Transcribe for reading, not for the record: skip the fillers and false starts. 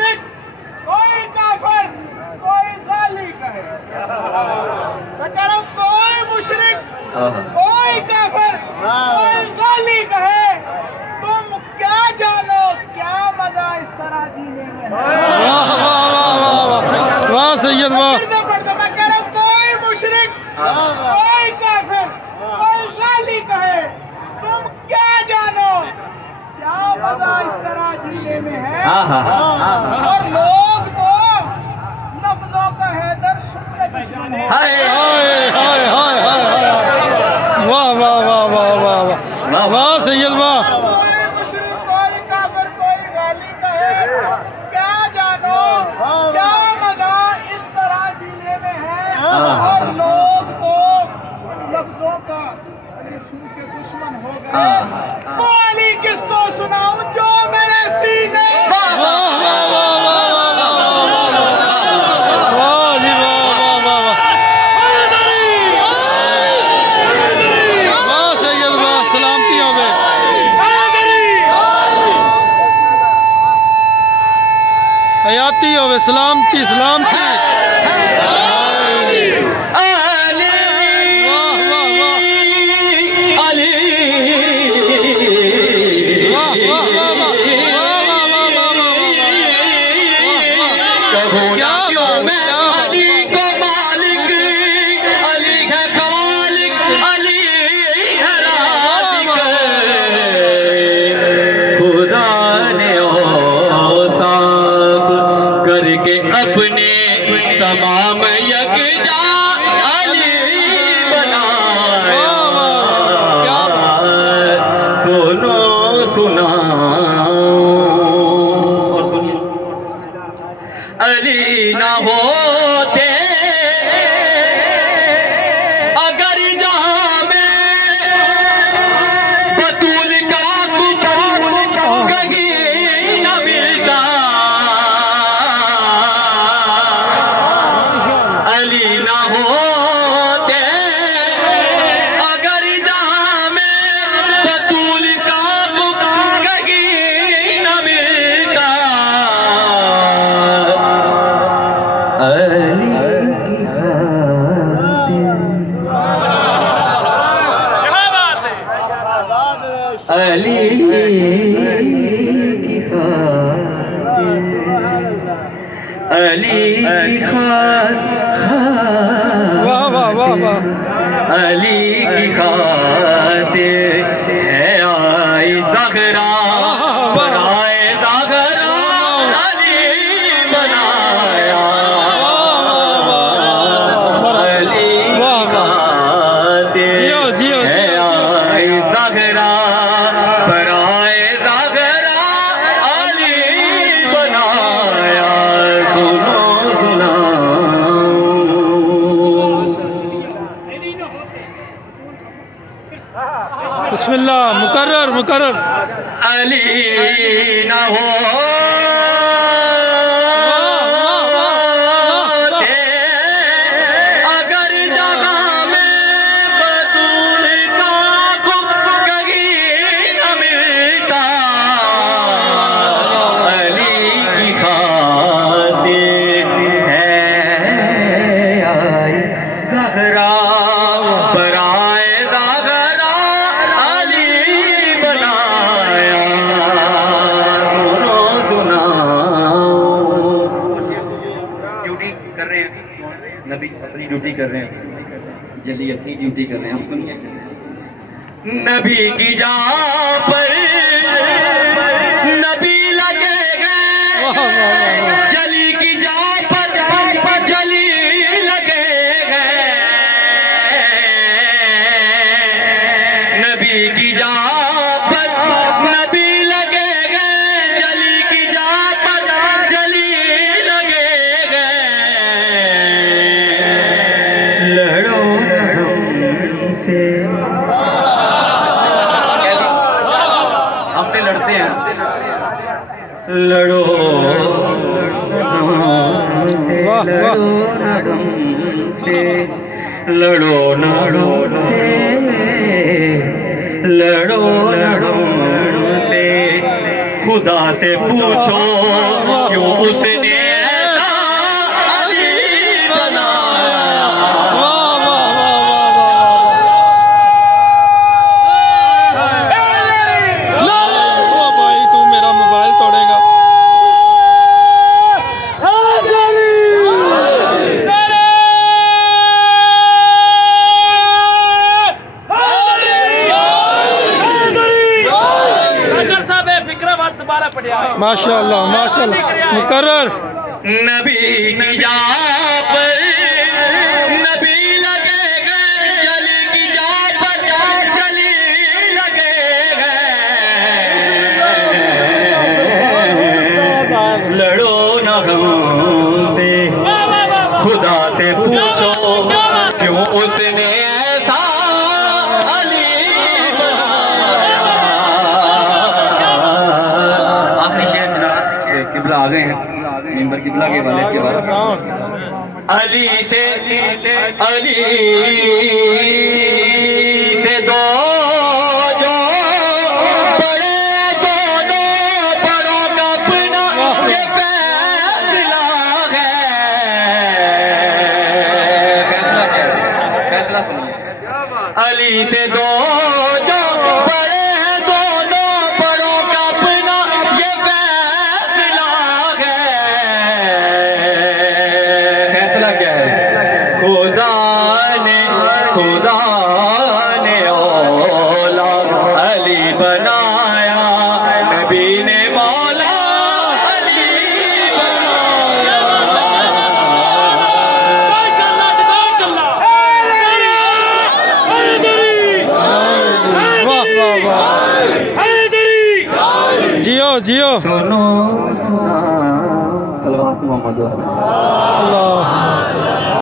مشرک، کوئی کافر، کوئی غالی کہے، کوئی مشرک، کوئی کافر، کوئی غالی کہے، تم کیا جانو کیا مزہ اس طرح جینے میں ہے۔ واہ سید واہ۔ میں کہہ رہا ہوں کوئی مشرک، کوئی کافر، کوئی غالی کہے، تم کیا جانو کیا مزہ اس طرح جینے میں ہے۔ اور لوگ تو لفظوں کا حیدر سن کے دشمن ہو۔ واہ واہ واہ واہ واہ واہ واہ سید واہ۔ کوئی مشرک، کوئی کافر، کوئی غالی کہے، کیا جانو کیا مزہ اس طرح جینے میں ہے۔ اور لوگ تو لفظوں کا سن کے دشمن ہو گئے۔ وہ علی کس کو سناؤں جو میرے سینے۔ حیاتی ہوئے سلامتی سلامتی۔ اپنے تمام یکجا علی بنایا، سنو سناؤ علی نہ ہوتے اگر جہاں میں بطول کا کہیں نہ ملتا، علی نہ ہوتے اگر جہاں میں بطول کا کہیں نہ ملتا، علی کی خاطر، علی کی خاطر، علی کی واہ واہ واہ واہ۔ علی کی خاطر ہے آئی زہرا، برائے زہرا علی بنایا، علی کی خاطر ہے آئی زہرا، برائے زہرا علی بنایا، سنو سناؤ بسم اللہ مکرر مکرر۔ علی نہ ہو اگر جگہ میں بطول کا کہیں نہ ملتا، علی کی خاطر ہے آئی زہرا، برائے زہرا علی بنایا، سنو سناؤ۔ ڈیوٹی کر رہے ہیں نبی، اپنی ڈیوٹی کر رہے ہیں، جلدی اپنی ڈیوٹی کر رہے ہیں، آپ سنیے۔ نبی کی جا پر نبی لگے گئے، جلی کی جا پر جلی لگے گئے، نبی کی جا پر نبی لگے گئے، جلی کی جا پر جلی لگے گئے، لڑو ہم سے، ہم سے لڑتے ہیں، لڑو ہم سے، لڑو نہ ہم سے، لڑو نہ ہم سے، خدا سے پوچھو کیوں اس نے ایسا علی بنایا واہ واہ واہ واہ واہ واہ بھائی تو میرا موبائل توڑے گا ماشاء اللہ مقرر نبی کی جا پر نبی لگے گئے جلی کی جا پر جلی لگے گئے لڑو نہ ہم سے خدا سے پوچھو کیوں اس نے ایسا علی آخری شعر جناب قبلہ آ گئے ہیں ممبر قبلہ کے والد کے بعد علی سے دو جو بڑے دونوں بڑوں کا اپنا یہ فیصلہ ہے فیصلہ کیا ہے فیصلہ سنیے علی سے دو جو بڑے دونوں بڑوں کا اپنا یہ فیصلہ ہے فیصلہ کیا ہے خدا نے اولا علی بنایا نبی نے مولا علی بنایا واہ واہ واہ جیو سنو سنا صلوات محمد اللہ